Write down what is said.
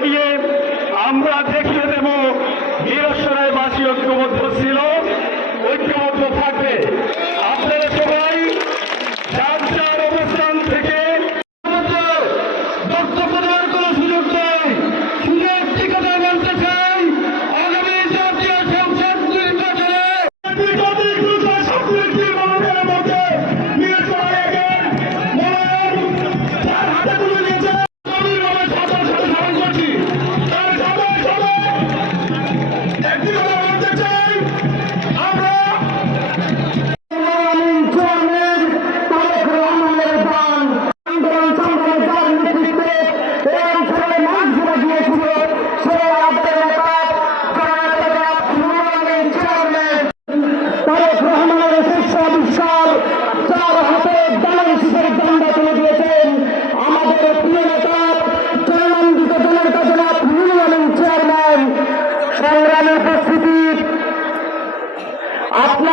দাঁড়িয়ে আমরা দেখিয়ে দেব বীরেশ্বরের বাসী ঐক্যবদ্ধ ছিল, ঐক্যবদ্ধ থাকবে। আপনারা সবাই যার যার অবস্থান থেকে আপনার